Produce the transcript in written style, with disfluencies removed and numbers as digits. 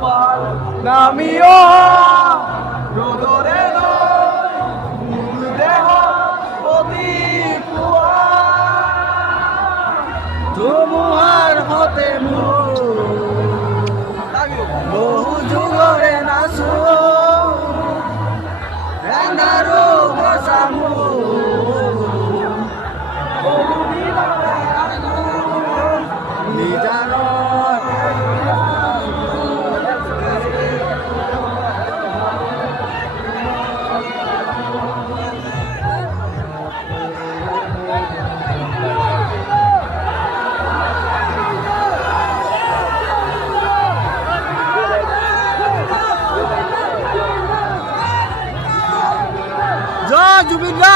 পার নামিও রোদরে মূল দেহ অতি ধুমুহার হতে বহু যুগরে নাচো এনারো ভাষামু জয় জুবিন দা।